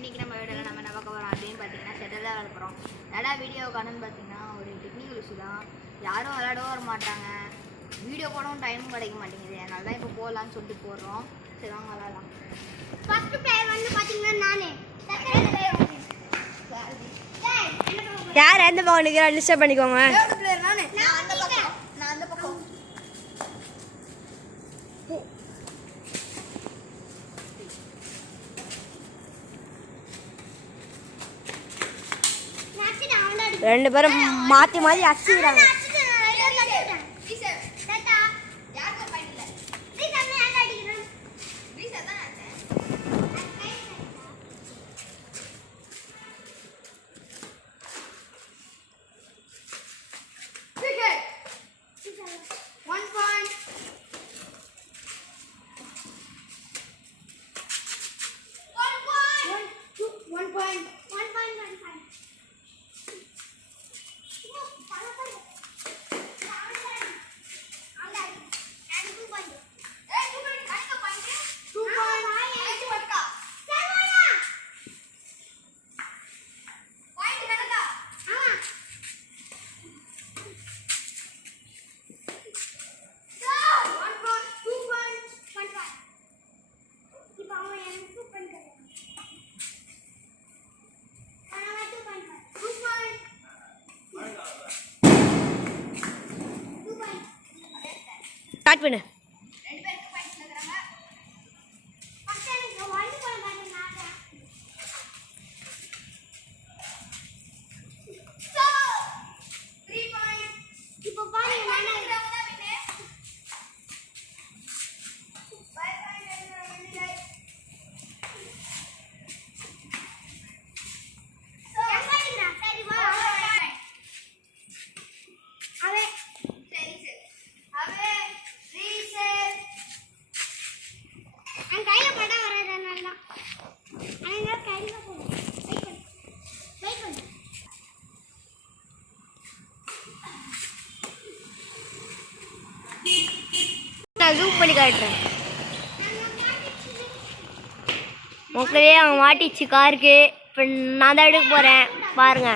இன்றைக்கி நம்ம வீடியோவில் நம்ம என்ன பார்க்க போகிறோம் அப்படின்னு பார்த்தீங்கன்னா செட்டில் தான் விளாடுறோம். ஏடா வீடியோ காணுன்னு பார்த்தீங்கன்னா ஒரு டெக்னிக்கல் இஷ்யூ தான். யாரும் விளையாடவும் வர மாட்டாங்க, வீடியோ போடவும் டைமும் கிடைக்க மாட்டேங்குது. அதனால தான் இப்போ போடலான்னு சொல்லிட்டு போடுறோம். சரி வாங்க விளாடலாம். ஃபர்ஸ்ட் பிளேயர் வந்து பார்த்தீங்கன்னா நானே. செகண்ட் பிளேயர் யார் எந்த பக்கம் நிற்கிறா லிஸ்ட் பண்ணிக்கோங்க. தேர்ட் பிளேயர் நானே. நான் அந்த பக்கம் ரெண்டு பேரும் மாற்றி மாற்றி அடிச்சுக்கிறாங்க. ஸ்டார்ட் பண்ணு. நான் ஜூம் பண்ணி காட்டுறேன். மக்களே அவன் மாட்டிச்சு காருக்கு. இப்போ நான் தான் எடுக்க போகிறேன் பாருங்க.